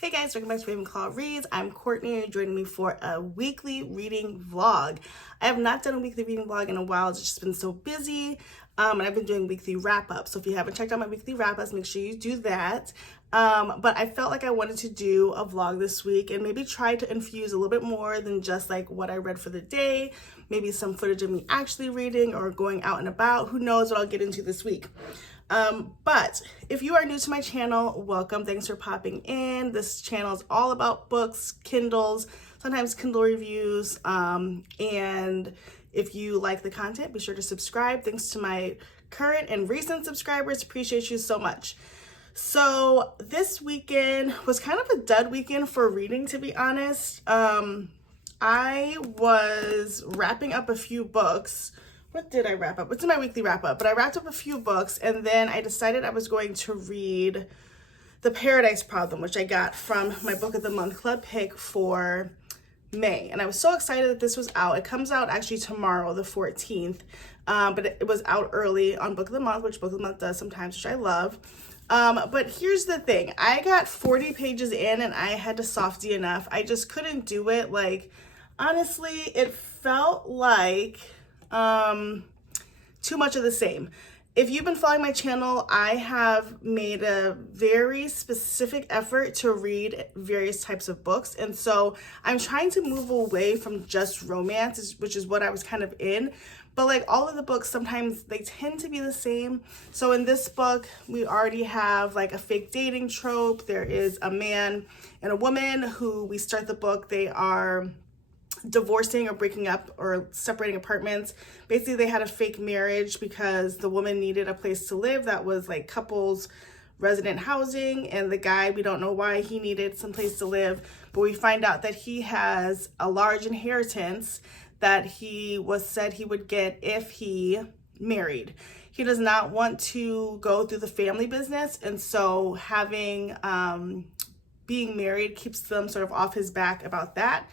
Hey guys, welcome back to Ravenclaw Reads. I'm Courtney and you're joining me for a weekly reading vlog. I have not done a weekly reading vlog in a while. It's just been so busy. And I've been doing weekly wrap-ups. So if you haven't checked out my weekly wrap-ups, make sure you do that. But I felt like I wanted to do a vlog this week and maybe try to infuse a little bit more than just like what I read for the day. Maybe some footage of me actually reading or going out and about. Who knows what I'll get into this week. But if you are new to my channel, welcome. Thanks for popping in. This channel is all about books, Kindles, sometimes Kindle reviews. And if you like the content, be sure to subscribe. Thanks to my current and recent subscribers. Appreciate you so much. So this weekend was kind of a dud weekend for reading, to be honest. I was wrapping up a few books. What did I wrap up? It's in my weekly wrap up, but I wrapped up a few books and then I decided I was going to read The Paradise Problem, which I got from my Book of the Month Club pick for May. And I was so excited that this was out. It comes out actually tomorrow, the 14th, but it was out early on Book of the Month, which Book of the Month does sometimes, which I love. But here's the thing. I got 40 pages in and I had to softy enough. I just couldn't do it. Like, honestly, it felt like too much of the same. If you've been following my channel, I have made a very specific effort to read various types of books. And so I'm trying to move away from just romance, which is what I was kind of in. But like all of the books, sometimes they tend to be the same. So in this book, we already have like a fake dating trope. There is a man and a woman who we start the book. They are divorcing or breaking up or separating apartments. Basically, they had a fake marriage because the woman needed a place to live that was like couples resident housing, and the guy, we don't know why he needed some place to live, but we find out that he has a large inheritance that he was said he would get if he married. He does not want to go through the family business, and so having being married keeps them sort of off his back about that.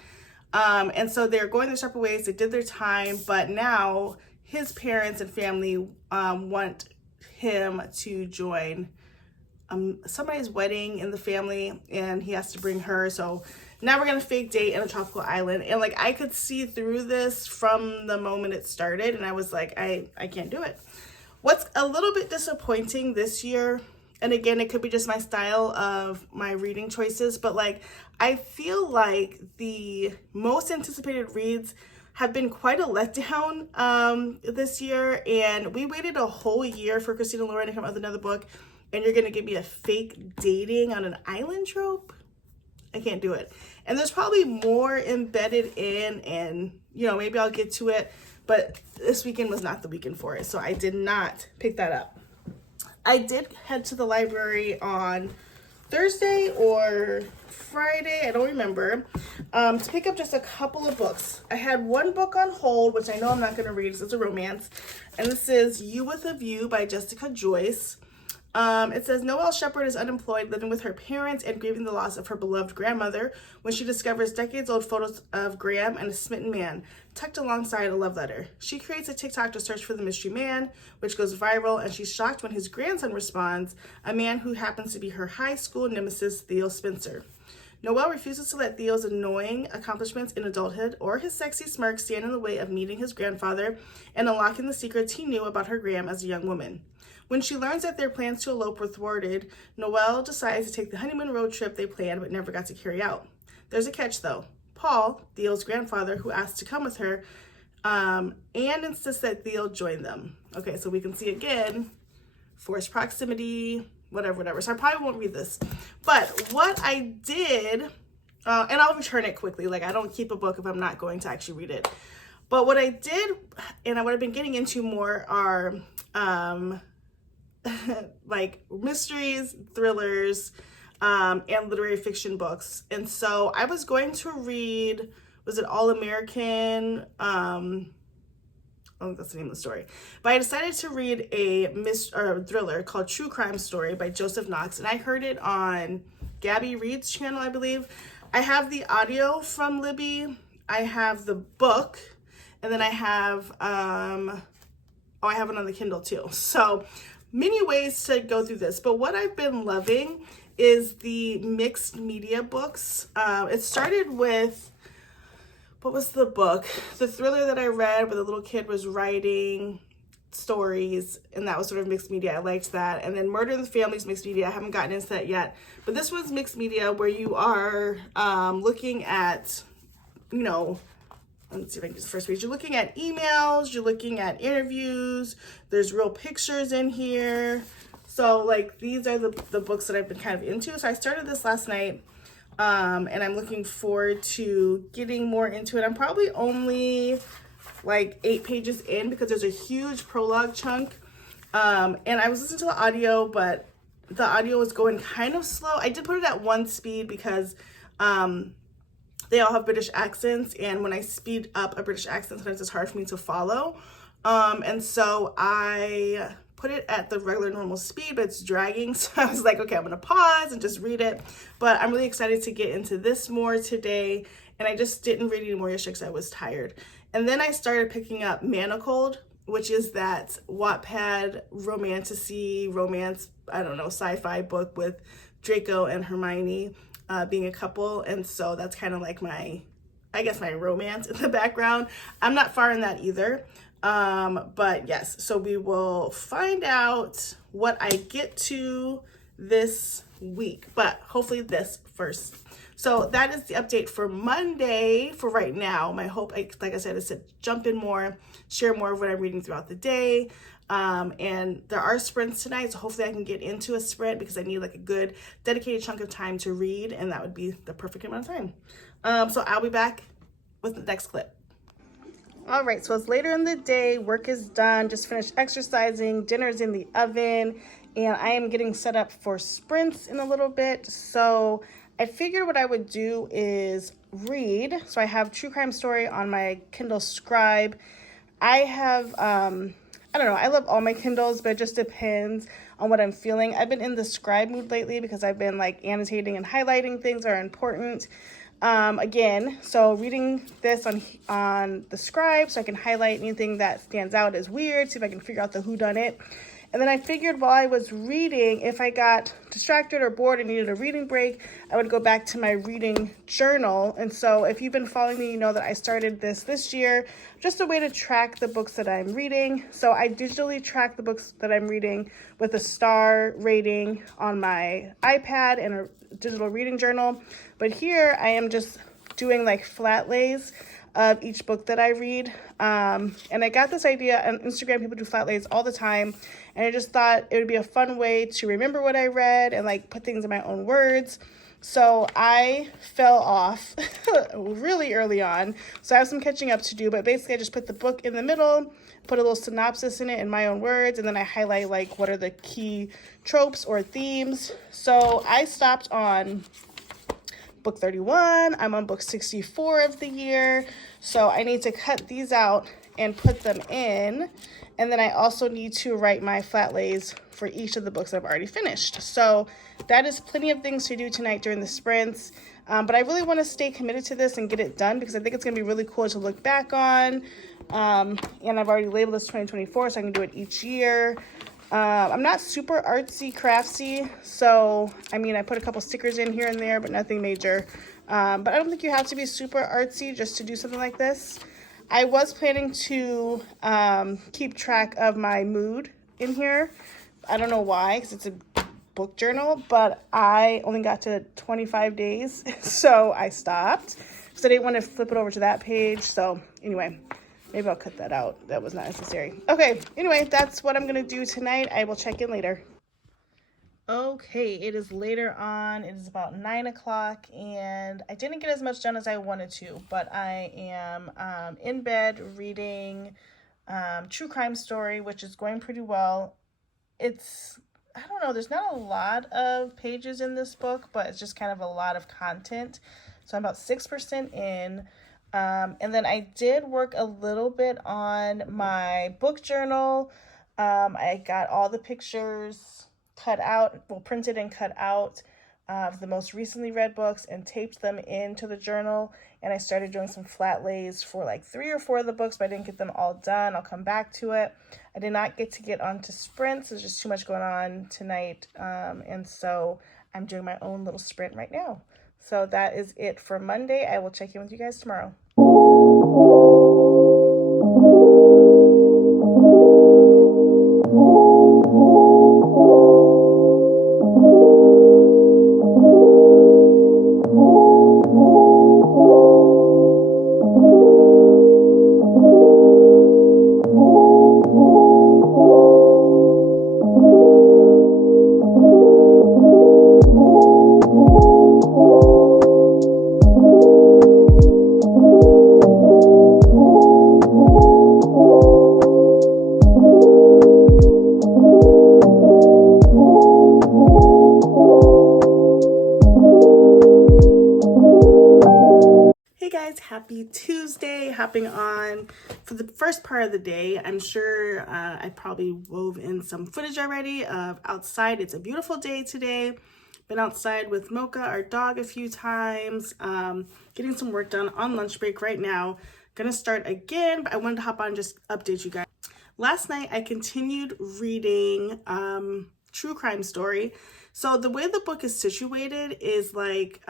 And so they're going their separate ways. They did their time, but now his parents and family want him to join somebody's wedding in the family, and he has to bring her. So now we're gonna fake date in a tropical island. And like I could see through this from the moment it started, and I was like, I can't do it. What's a little bit disappointing this year, and again, it could be just my style of my reading choices, but like I feel like the most anticipated reads have been quite a letdown this year. And we waited a whole year for Christina Lauren to come out with another book, and you're gonna give me a fake dating on an island trope? I can't do it. And there's probably more embedded in, and you know, maybe I'll get to it, but this weekend was not the weekend for it, so I did not pick that up. I did head to the library on Thursday or Friday, I don't remember, to pick up just a couple of books. I had one book on hold, which I know I'm not going to read because it's a romance, and this is You With a View by Jessica Joyce. It says, Noelle Shepherd is unemployed, living with her parents and grieving the loss of her beloved grandmother when she discovers decades-old photos of Graham and a smitten man tucked alongside a love letter. She creates a TikTok to search for the mystery man, which goes viral, and she's shocked when his grandson responds, a man who happens to be her high school nemesis, Theo Spencer. Noelle refuses to let Theo's annoying accomplishments in adulthood or his sexy smirk stand in the way of meeting his grandfather and unlocking the secrets he knew about her Graham as a young woman. When she learns that their plans to elope were thwarted, Noelle decides to take the honeymoon road trip they planned but never got to carry out. There's a catch though. Paul, Theo's grandfather, who asked to come with her, and insists that Theo join them. Okay, so we can see again, forced proximity, whatever. So I probably won't read this. But what I did, and I'll return it quickly. Like I don't keep a book if I'm not going to actually read it. But what I did, and what I've been getting into more are like mysteries, thrillers, and literary fiction books. And so I was going to read, was it All American? I think that's the name of the story. But I decided to read a thriller called True Crime Story by Joseph Knox. And I heard it on Gabby Reed's channel, I believe. I have the audio from Libby. I have the book. And then I have, I have it on the Kindle too. So many ways to go through this. But what I've been loving is the mixed media books. It started with, what was the book? The thriller that I read where the little kid was writing stories, and that was sort of mixed media. I liked that. And then Murder in the Family is mixed media. I haven't gotten into that yet. But this one's mixed media where you are looking at, you know, let's see if I can get the first page. You're looking at emails, you're looking at interviews, there's real pictures in here. So like these are the books that I've been kind of into. So I started this last night. And I'm looking forward to getting more into it. I'm probably only like 8 pages in because there's a huge prologue chunk. And I was listening to the audio, but the audio was going kind of slow. I did put it at 1 speed because they all have British accents. And when I speed up a British accent, sometimes it's hard for me to follow. And so I put it at the regular normal speed, but it's dragging. So I was like, okay, I'm gonna pause and just read it. But I'm really excited to get into this more today. And I just didn't read any more yesterday because I was tired. And then I started picking up Manacled, which is that Wattpad romance, I don't know, sci-fi book with Draco and Hermione being a couple. And so that's kind of like my romance in the background. I'm not far in that either. But yes, so we will find out what I get to this week, but hopefully this first. So that is the update for Monday for right now. My hope, like I said, is to jump in more, share more of what I'm reading throughout the day. And there are sprints tonight, so hopefully I can get into a sprint because I need like a good dedicated chunk of time to read, and that would be the perfect amount of time. So I'll be back with the next clip. All right, so it's later in the day, work is done, just finished exercising, dinner's in the oven, and I am getting set up for sprints in a little bit. So I figured what I would do is read. So I have True Crime Story on my Kindle Scribe. I have, I don't know, I love all my Kindles, but it just depends on what I'm feeling. I've been in the scribe mood lately because I've been like annotating and highlighting things that are important. Again, so reading this on the scribe so I can highlight anything that stands out as weird, see if I can figure out the whodunit. And then I figured while I was reading, if I got distracted or bored and needed a reading break, I would go back to my reading journal. And so if you've been following me, you know that I started this year, just a way to track the books that I'm reading. So I digitally track the books that I'm reading with a star rating on my iPad and a digital reading journal. But here I am just doing like flat lays of each book that I read. And I got this idea on Instagram. People do flat lays all the time. And I just thought it would be a fun way to remember what I read and like put things in my own words. So I fell off really early on. So I have some catching up to do, but basically I just put the book in the middle, put a little synopsis in it in my own words, and then I highlight like what are the key tropes or themes. So I stopped on book 31. I'm on book 64 of the year. So I need to cut these out and put them in. And then I also need to write my flat lays for each of the books I've already finished. So that is plenty of things to do tonight during the sprints. But I really want to stay committed to this and get it done because I think it's going to be really cool to look back on. And I've already labeled this 2024, so I can do it each year. I'm not super artsy craftsy, so I mean I put a couple stickers in here and there, but nothing major. But I don't think you have to be super artsy just to do something like this. I was planning to keep track of my mood in here. I don't know why, because it's a book journal, but I only got to 25 days, so I stopped because I didn't want to flip it over to that page. So anyway, maybe I'll cut that out. That was not necessary. Okay, anyway, that's what I'm going to do tonight. I will check in later. Okay, it is later on. It is about 9 o'clock, and I didn't get as much done as I wanted to, but I am in bed reading True Crime Story, which is going pretty well. It's, I don't know, there's not a lot of pages in this book, but it's just kind of a lot of content. So I'm about 6% in. And then I did work a little bit on my book journal. I got all the pictures cut out, well, printed and cut out of the most recently read books and taped them into the journal. And I started doing some flat lays for like 3 or 4 of the books, but I didn't get them all done. I'll come back to it. I did not get onto sprints. There's just too much going on tonight. And so I'm doing my own little sprint right now. So that is it for Monday. I will check in with you guys tomorrow. Happy Tuesday, hopping on for the first part of the day. I'm sure I probably wove in some footage already of outside. It's a beautiful day today. Been outside with Mocha, our dog, a few times, getting some work done on lunch break right now. Gonna start again, but I wanted to hop on and just update you guys. Last night I continued reading True Crime Story. So the way the book is situated is like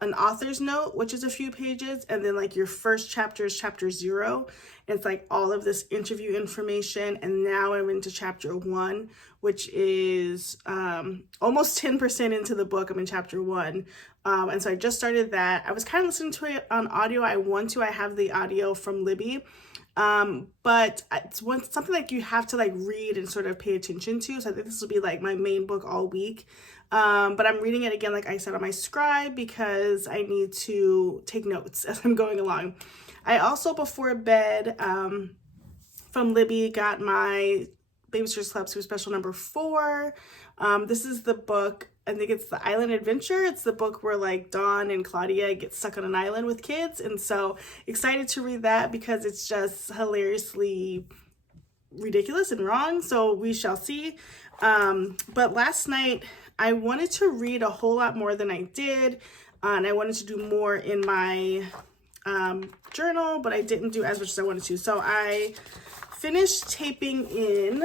an author's note, which is a few pages, and then like your first chapter is chapter 0. And it's like all of this interview information, and now I'm into chapter 1, which is almost 10% into the book. I'm in chapter 1, and so I just started that. I was kind of listening to it on audio. I have the audio from Libby, but it's something like you have to like read and sort of pay attention to. So I think this will be like my main book all week. But I'm reading it again, like I said, on my scribe because I need to take notes as I'm going along. I also, before bed, from Libby, got my Babysitters Club Super Special number 4. This is the book, I think it's The Island Adventure. It's the book where like Dawn and Claudia get stuck on an island with kids. And so excited to read that because it's just hilariously ridiculous and wrong. So we shall see. But last night, I wanted to read a whole lot more than I did, and I wanted to do more in my journal, but I didn't do as much as I wanted to. So I finished taping in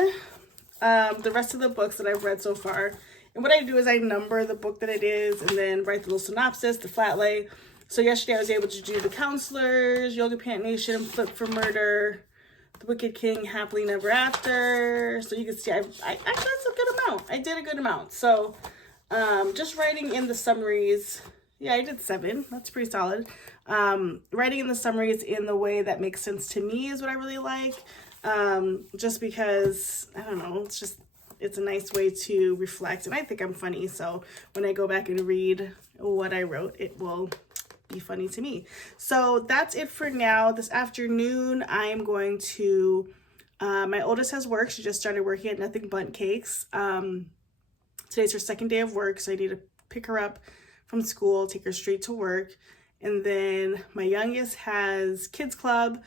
the rest of the books that I've read so far. And what I do is I number the book that it is and then write the little synopsis, the flat lay. So yesterday I was able to do The Counselors, Yoga Pant Nation, Flip for Murder, The Wicked King, Happily Never After. So you can see I actually, that's a good amount. I did a good amount. So just writing in the summaries. Yeah, I did 7. That's pretty solid. Writing in the summaries in the way that makes sense to me is what I really like. Just because, I don't know, it's a nice way to reflect. And I think I'm funny. So when I go back and read what I wrote, it will be funny to me. So that's it for now. This afternoon, I'm going to, my oldest has work. She just started working at Nothing Bundt Cakes. Today's her second day of work, so I need to pick her up from school, take her straight to work. And then my youngest has kids club.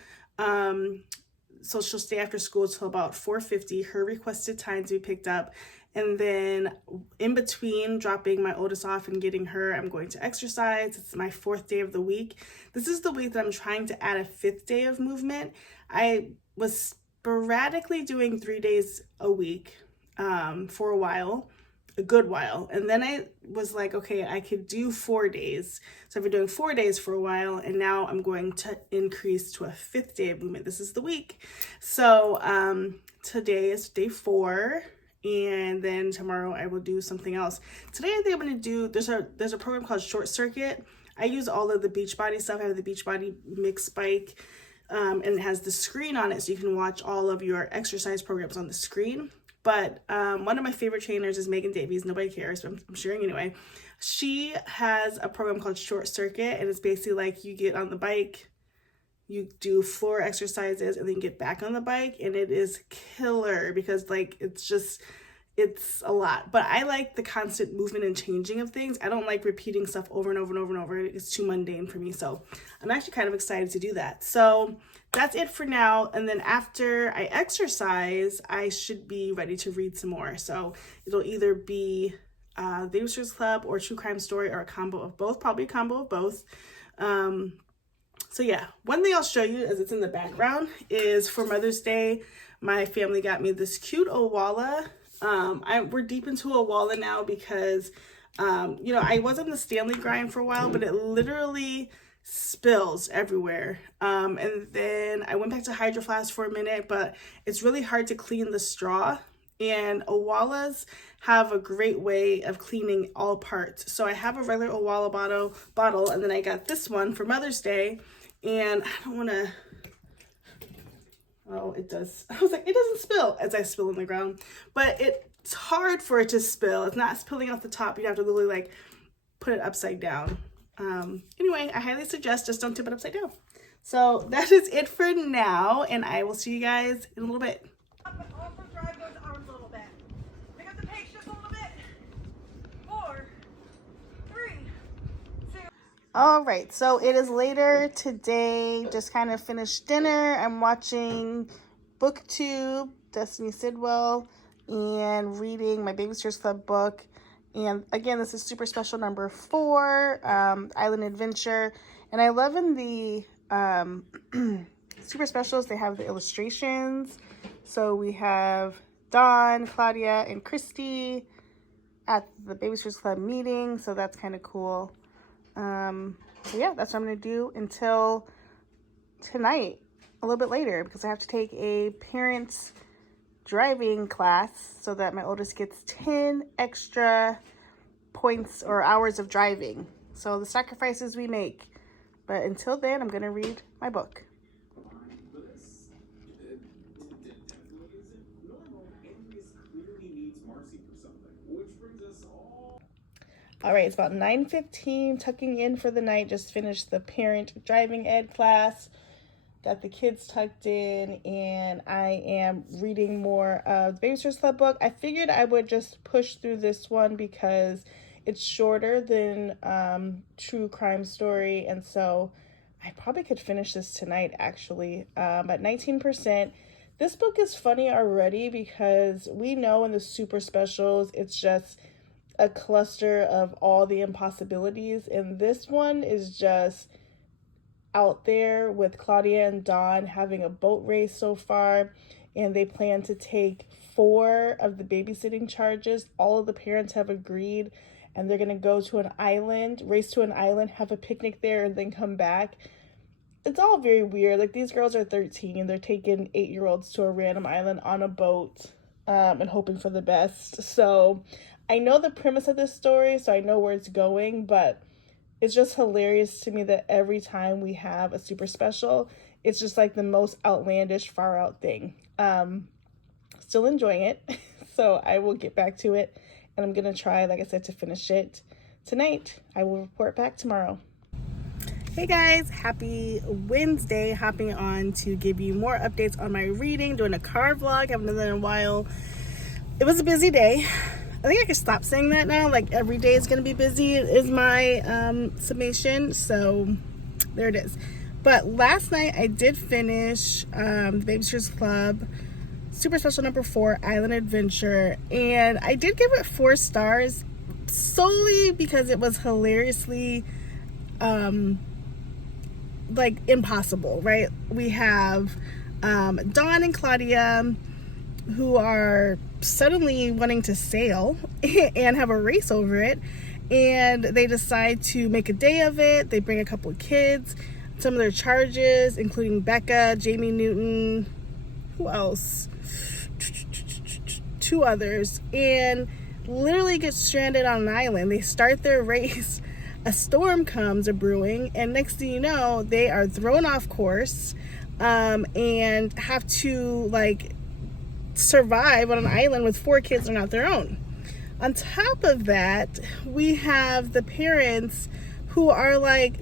So she'll stay after school till about 4:50, her requested time to be picked up. And then in between dropping my oldest off and getting her, I'm going to exercise. It's my 4th day of the week. This is the week that I'm trying to add a 5th day of movement. I was sporadically doing 3 days a week for a while, a good while. And then I was like, okay, I could do 4 days. So I've been doing 4 days for a while, and now I'm going to increase to a 5th day of movement. This is the week. So today is day 4. And then tomorrow I will do something else. Today I think I'm going to do, there's a program called Short Circuit. I use all of the Beachbody stuff. I have the Beachbody Mix Bike, and it has the screen on it so you can watch all of your exercise programs on the screen. But one of my favorite trainers is Megan Davies. Nobody cares, but I'm sharing anyway. She has a program called Short Circuit, and it's basically like you get on the bike, you do floor exercises, and then get back on the bike, and it is killer because like it's a lot. But I like the constant movement and changing of things. I don't like repeating stuff over and over and over and over. It's too mundane for me. So I'm actually kind of excited to do that. So that's it for now. And then after I exercise, I should be ready to read some more. So it'll either be the Babysitters Club or True Crime Story, or a combo of both, probably a combo of both. So yeah, one thing I'll show you as it's in the background is for Mother's Day, my family got me this cute Owala. We're deep into Owala now because You know, I was on the Stanley grind for a while, but it literally spills everywhere. And then I went back to Hydro Flask for a minute, but it's really hard to clean the straw. And Owalas have a great way of cleaning all parts. So I have a regular Owala bottle, and then I got this one for Mother's Day. And I don't want to, oh, it does. I was like, it doesn't spill as I spill on the ground, but it's hard for it to spill. It's not spilling off the top. You have to literally like put it upside down. Anyway, I highly suggest just don't tip it upside down. So that is it for now, and I will see you guys in a little bit. All right, so it is later today. Just kind of finished dinner. I'm watching BookTube, Destiny Sidwell, and reading my Babysitters Club book. And again, this is super special number 4, Island Adventure. And I love in the super specials, they have the illustrations. So we have Dawn, Claudia, and Christy at the Babysitters Club meeting. So that's kind of cool. So yeah, that's what I'm going to do until tonight, a little bit later, because I have to take a parents driving class so that my oldest gets 10 extra points or hours of driving. So the sacrifices we make. But until then, I'm going to read my book. All right, it's about 9:15, tucking in for the night. Just finished the parent driving ed class. Got the kids tucked in, and I am reading more of the Babysitters Club book. I figured I would just push through this one because it's shorter than True Crime Story, and so I probably could finish this tonight, actually. At 19%. This book is funny already because we know in the super specials, it's just a cluster of all the impossibilities, and this one is just out there with Claudia and Dawn having a boat race so far, and they plan to take 4 of the babysitting charges. All of the parents have agreed, and they're going to go to an island, race to an island, have a picnic there, and then come back. It's all very weird. Like, these girls are 13. They're taking 8-year-olds to a random island on a boat and hoping for the best. So I know the premise of this story, so I know where it's going, but it's just hilarious to me that every time we have a super special, it's just like the most outlandish, far out thing. Still enjoying it, so I will get back to it, and I'm going to try, like I said, to finish it tonight. I will report back tomorrow. Hey guys, happy Wednesday. Hopping on to give you more updates on my reading, doing a car vlog. I haven't done that in a while. It was a busy day. I think I can stop saying that now. Like, every day is going to be busy is my summation. So there it is. But last night I did finish the Babysitters Club super special number 4, Island Adventure. And I did give it 4 stars solely because it was hilariously like impossible, right? We have Dawn and Claudia who are suddenly wanting to sail and have a race over it, and they decide to make a day of it. They bring a couple of kids, some of their charges, including Becca, Jamie Newton, who else? 2 others, and literally get stranded on an island. They start their race, a storm comes a-brewing, and next thing you know, they are thrown off course and have to, like, survive on an island with 4 kids that are not their own. On top of that, we have the parents who are like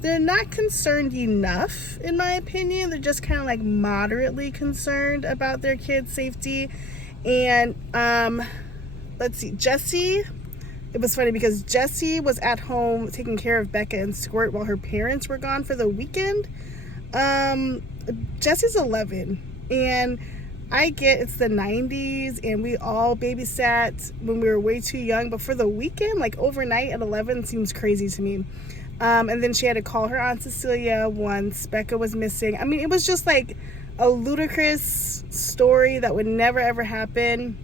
they're not concerned enough, in my opinion. They're just kind of like moderately concerned about their kids' safety. And let's see, Jessie, it was funny because Jessie was at home taking care of Becca and Squirt while her parents were gone for the weekend. Jessie's 11, and I get it's the 90s and we all babysat when we were way too young, but for the weekend, like overnight at 11, seems crazy to me. And then she had to call her Aunt Cecilia once Becca was missing. I mean, it was just like a ludicrous story that would never ever happen.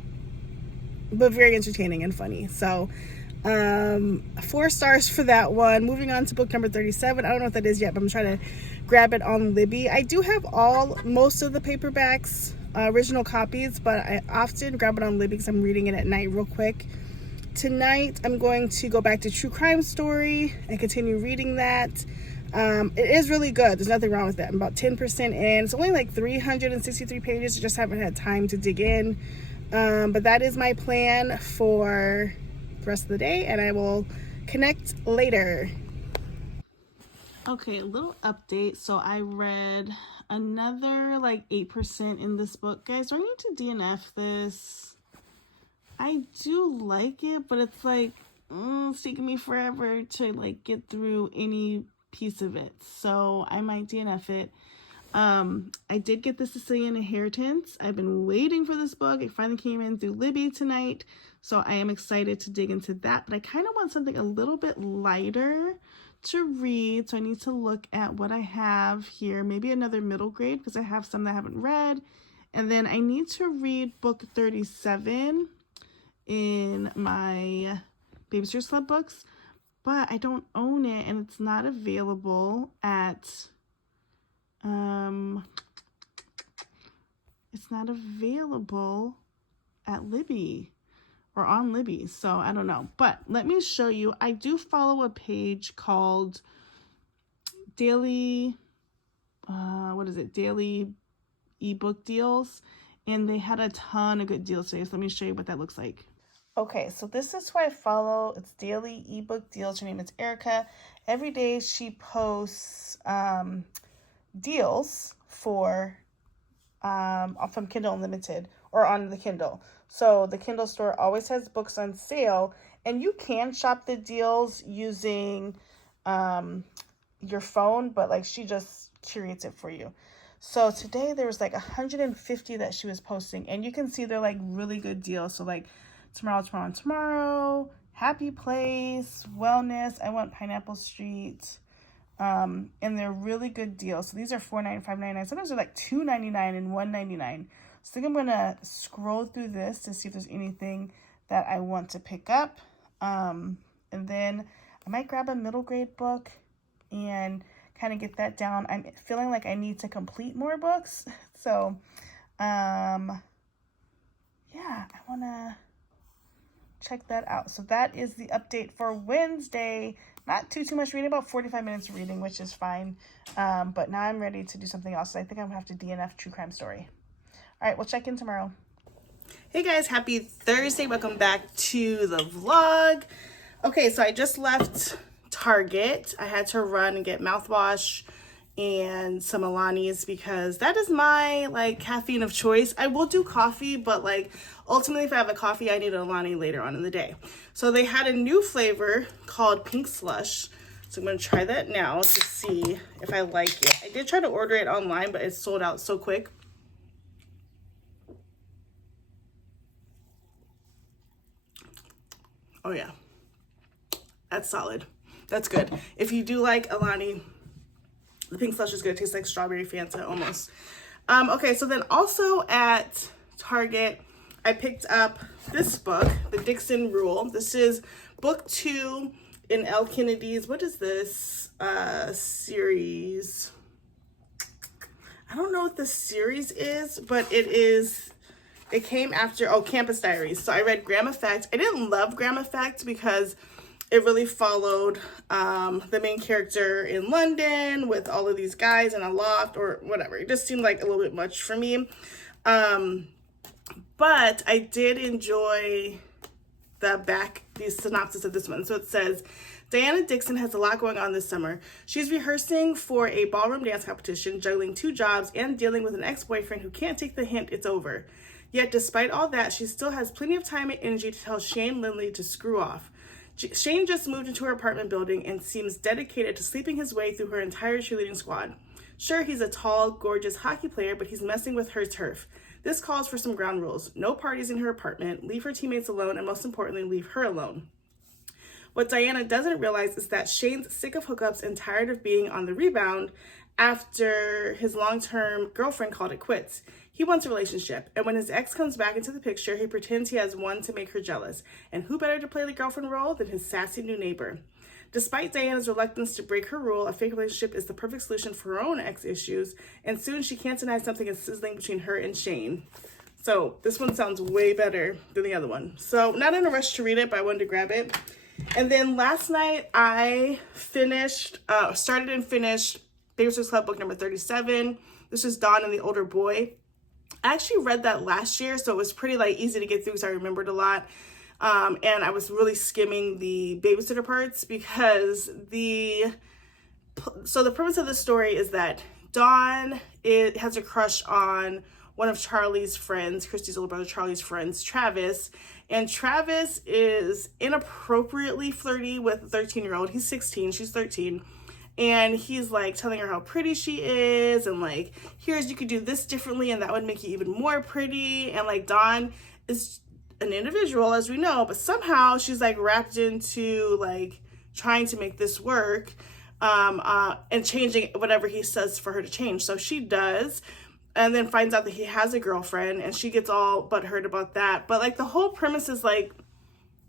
but very entertaining and funny. So 4 stars for that one. Moving on to book number 37. I don't know what that is yet, but I'm trying to grab it on Libby. I do have most of the paperbacks, original copies, but I often grab it on Libby because I'm reading it at night real quick. Tonight I'm going to go back to True Crime Story and continue reading that. It is really good. There's nothing wrong with that. I'm about 10% in. It's only like 363 pages. I just haven't had time to dig in. But that is my plan for the rest of the day, and I will connect later. Okay, a little update. So I read another like 8% in this book. Guys, do I need to DNF this? I do like it, but it's like, it's taking me forever to like get through any piece of it. So I might DNF it. I did get the Sicilian Inheritance. I've been waiting for this book. It finally came in through Libby tonight. So I am excited to dig into that. But I kind of want something a little bit lighter to read. So I need to look at what I have here. Maybe another middle grade because I have some that I haven't read. And then I need to read book 37 in my Babysitters Club books. But I don't own it and it's not available at... it's not available at Libby or on Libby, so I don't know. But let me show you. I do follow a page called Daily, Daily ebook deals, and they had a ton of good deals today. So let me show you what that looks like. Okay, so this is who I follow. It's Daily ebook deals. Her name is Erica. Every day she posts deals for from Kindle Unlimited or on the Kindle. So the Kindle store always has books on sale, and you can shop the deals using your phone, but like she just curates it for you. So today there was like 150 that she was posting, and you can see they're like really good deals. So like tomorrow, Happy Place, Wellness, I want Pineapple Street. And they're really good deals. So these are $4.99, $5.99. Sometimes they're like $2.99 and $1.99. So I think I'm gonna scroll through this to see if there's anything that I want to pick up. And then I might grab a middle grade book and kind of get that down. I'm feeling like I need to complete more books. So, yeah, I wanna check that out. So that is the update for Wednesday. Not too much reading, about 45 minutes of reading, which is fine. But now I'm ready to do something else. So I think I'm gonna have to DNF True Crime Story. All right, we'll check in tomorrow. Hey guys, happy Thursday. Welcome back to the vlog. Okay, so I just left Target. I had to run and get mouthwash and some Alani's because that is my like caffeine of choice. I will do coffee, but like ultimately if I have a coffee, I need an Alani later on in the day. So they had a new flavor called Pink Slush. So I'm gonna try that now to see if I like it. I did try to order it online, but it sold out so quick. Oh yeah, that's solid. That's good. If you do like Alani, the Pink Slush is good. It tastes like strawberry Fanta almost. Okay, so then also at Target, I picked up this book, The Dixon Rule. This is book 2 in L. Kennedy's, what is this series? I don't know what the series is, but it came after, Campus Diaries. So I read Graham Effect. I didn't love Graham Effect because it really followed the main character in London with all of these guys in a loft or whatever. It just seemed like a little bit much for me. But I did enjoy the synopsis of this one. So it says, Diana Dixon has a lot going on this summer. She's rehearsing for a ballroom dance competition, juggling 2 jobs, and dealing with an ex-boyfriend who can't take the hint it's over. Yet despite all that, she still has plenty of time and energy to tell Shane Lindley to screw off. Shane just moved into her apartment building and seems dedicated to sleeping his way through her entire cheerleading squad. Sure, he's a tall, gorgeous hockey player, but he's messing with her turf. This calls for some ground rules. No parties in her apartment, leave her teammates alone, and most importantly, leave her alone. What Diana doesn't realize is that Shane's sick of hookups and tired of being on the rebound after his long-term girlfriend called it quits. He wants a relationship, and when his ex comes back into the picture, he pretends he has one to make her jealous. And who better to play the girlfriend role than his sassy new neighbor? Despite Diana's reluctance to break her rule, a fake relationship is the perfect solution for her own ex issues, and soon she can't deny something is sizzling between her and Shane. So this one sounds way better than the other one. So not in a rush to read it, but I wanted to grab it. And then last night I started and finished Babysitters Club book number 37. This is Dawn and the Older Boy. I actually read that last year, so it was pretty easy to get through because I remembered a lot. And I was really skimming the babysitter parts because the premise of the story is that Dawn has a crush on one of Charlie's friends, Christy's older brother Charlie's friends, Travis. And Travis is inappropriately flirty with a 13-year-old. He's 16, she's 13. And he's telling her how pretty she is and here's, you could do this differently and that would make you even more pretty. And Dawn is an individual, as we know, but somehow she's wrapped into trying to make this work and changing whatever he says for her to change. So she does, and then finds out that he has a girlfriend, and she gets all butthurt about that. But the whole premise is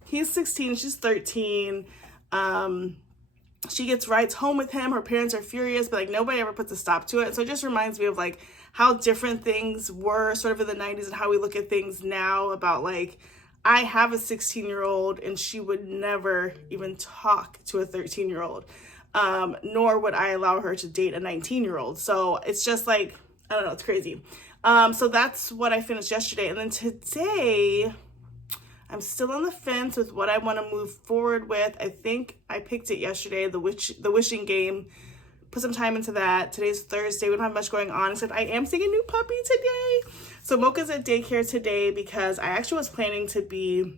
he's 16, she's 13. She gets rides home with him. Her parents are furious, but nobody ever puts a stop to it. So it just reminds me of how different things were sort of in the 90s and how we look at things now about I have a 16-year-old and she would never even talk to a 13-year-old, nor would I allow her to date a 19-year-old. So it's just I don't know, it's crazy. So that's what I finished yesterday. And then today, I'm still on the fence with what I want to move forward with. I think I picked it yesterday, the wishing game. Put some time into that. Today's Thursday. We don't have much going on, except I am seeing a new puppy today. So Mocha's at daycare today because I actually was planning to be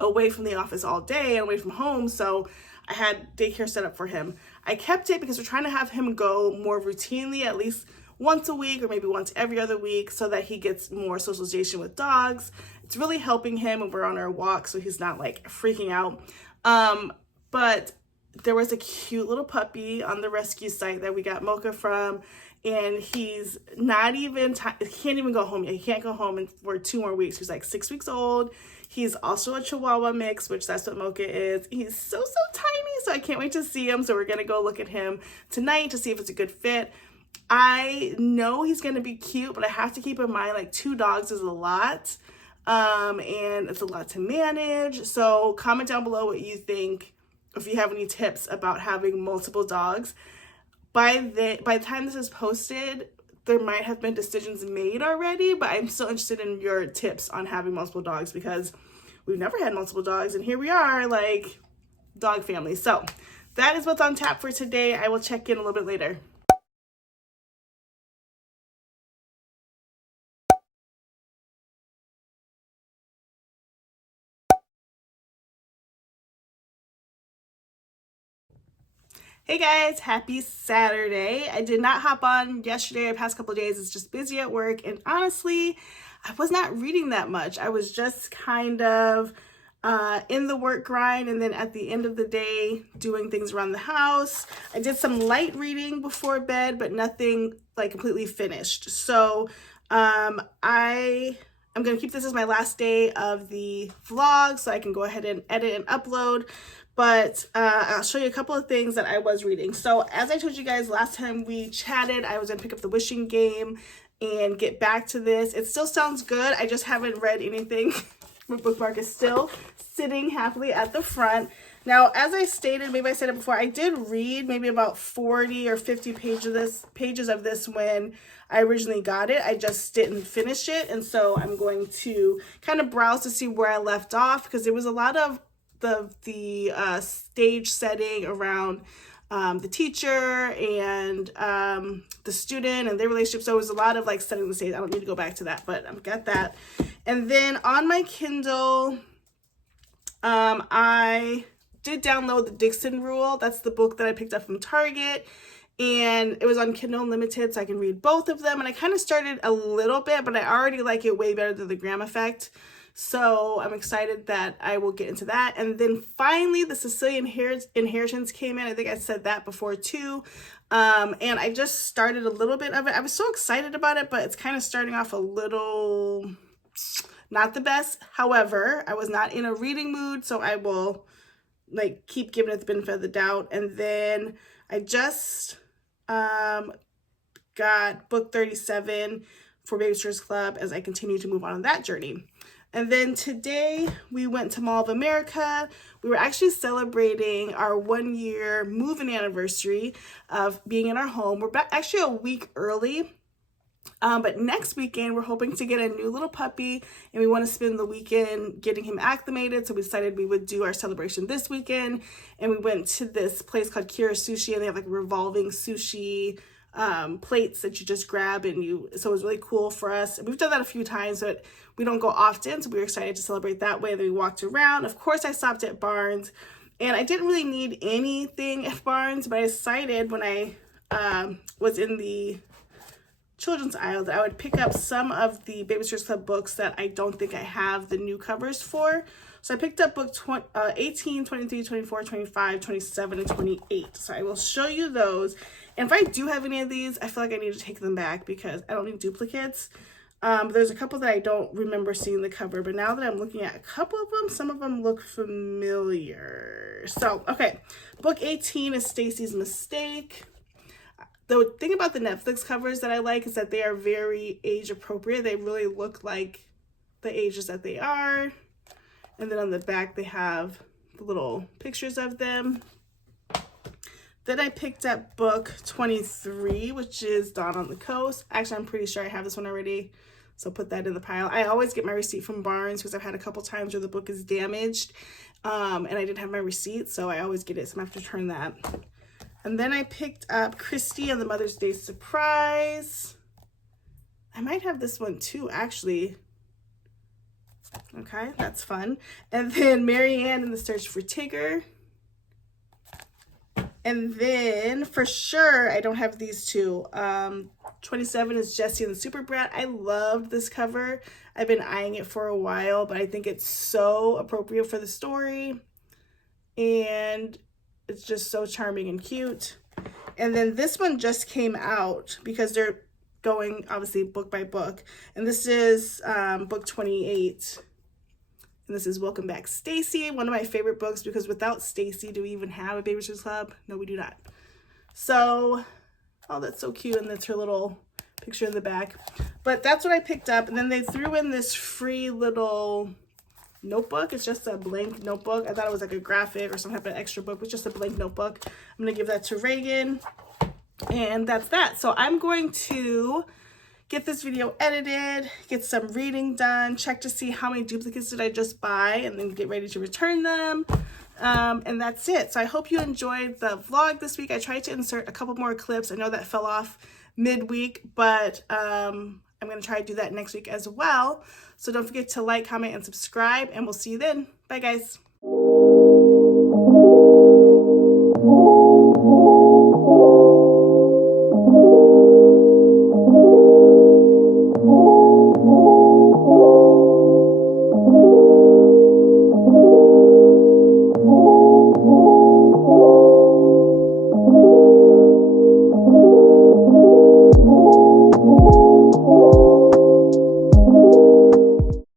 away from the office all day and away from home. So I had daycare set up for him. I kept it because we're trying to have him go more routinely, at least once a week or maybe once every other week, so that he gets more socialization with dogs. It's really helping him when we're on our walk, so he's not freaking out. But there was a cute little puppy on the rescue site that we got Mocha from, and he's not even, he can't even go home yet. He can't go home for 2 more weeks. He's 6 weeks old. He's also a Chihuahua mix, which that's what Mocha is. He's so tiny, so I can't wait to see him. So we're gonna go look at him tonight to see if it's a good fit. I know he's gonna be cute, but I have to keep in mind 2 dogs is a lot, and it's a lot to manage. So comment down below what you think, if you have any tips about having multiple dogs. By the time this is posted, there might have been decisions made already, but I'm still interested in your tips on having multiple dogs because we've never had multiple dogs, and here we are, dog family. So that is what's on tap for today. I will check in a little bit later. Hey guys, happy Saturday. I did not hop on yesterday or past couple of days. It's just busy at work, and honestly, I was not reading that much. I was just kind of in the work grind, and then at the end of the day doing things around the house. I did some light reading before bed, but nothing completely finished. So I'm gonna keep this as my last day of the vlog so I can go ahead and edit and upload. But I'll show you a couple of things that I was reading. So as I told you guys last time we chatted, I was gonna pick up the wishing game and get back to this. It still sounds good. I just haven't read anything. My bookmark is still sitting happily at the front. Now, as I stated, maybe I said it before, I did read maybe about 40 or 50 pages of this when I originally got it. I just didn't finish it. And so I'm going to kind of browse to see where I left off, because there was a lot of the stage setting around the teacher and the student and their relationship. So it was a lot of setting the stage. I don't need to go back to that, but I've got that. And then on my Kindle, I did download the Dixon Rule. That's the book that I picked up from Target, and it was on Kindle Unlimited, so I can read both of them. And I kind of started a little bit, but I already like it way better than the Graham Effect. So I'm excited that I will get into that. And then finally, the Sicilian Inheritance came in. I think I said that before too. And I just started a little bit of it. I was so excited about it, but it's kind of starting off a little not the best. However, I was not in a reading mood, so I will like keep giving it the benefit of the doubt. And then I just got book 37 for Babysitters Club as I continue to move on that journey. And then today we went to Mall of America. We were actually celebrating our 1-year move-in anniversary of being in our home. We're actually a week early. But next weekend, we're hoping to get a new little puppy, and we want to spend the weekend getting him acclimated. So we decided we would do our celebration this weekend, and we went to this place called Kira Sushi, and they have like revolving sushi plates that you just grab, and so it was really cool for us. We've done that a few times, but we don't go often, so we were excited to celebrate that way. Then we walked around. Of course, I stopped at Barnes, and I didn't really need anything at Barnes, but I decided when I was in the children's aisle that I would pick up some of the Babysitters Club books that I don't think I have the new covers for. So I picked up book 18, 23, 24, 25, 27, and 28. So I will show you those. And if I do have any of these, I feel like I need to take them back because I don't need duplicates. There's a couple that I don't remember seeing the cover, but now that I'm looking at a couple of them, some of them look familiar. So, okay, book 18 is Stacy's Mistake. The thing about the Netflix covers that I like is that they are very age appropriate. They really look like the ages that they are. And then on the back, they have the little pictures of them. Then I picked up book 23, which is Dawn on the Coast. Actually, I'm pretty sure I have this one already, so put that in the pile. I always get my receipt from Barnes because I've had a couple times where the book is damaged and I didn't have my receipt, so I always get it, so I'm going to have to return that. And then I picked up Christy and the Mother's Day Surprise. I might have this one too, actually. Okay, that's fun. And then Marianne and the Search for Tigger. And then, for sure, I don't have these two. 27 is Jessie and the Super Brat. I loved this cover. I've been eyeing it for a while, but I think it's so appropriate for the story. And it's just so charming and cute. And then this one just came out because they're going, obviously, book by book. And this is book 28. And this is Welcome Back, Stacy, one of my favorite books because without Stacy, do we even have a Babysitters Club? No, we do not. So, oh, that's so cute. And that's her little picture in the back. But that's what I picked up. And then they threw in this free little notebook. It's just a blank notebook. I thought it was like a graphic or some type of extra book, but just a blank notebook. I'm going to give that to Reagan. And that's that. So I'm going to get this video edited, get some reading done, check to see how many duplicates did I just buy, and then get ready to return them. And that's it. So I hope you enjoyed the vlog this week. I tried to insert a couple more clips. I know that fell off midweek, but I'm going to try to do that next week as well. So don't forget to like, comment, and subscribe, and we'll see you then. Bye, guys.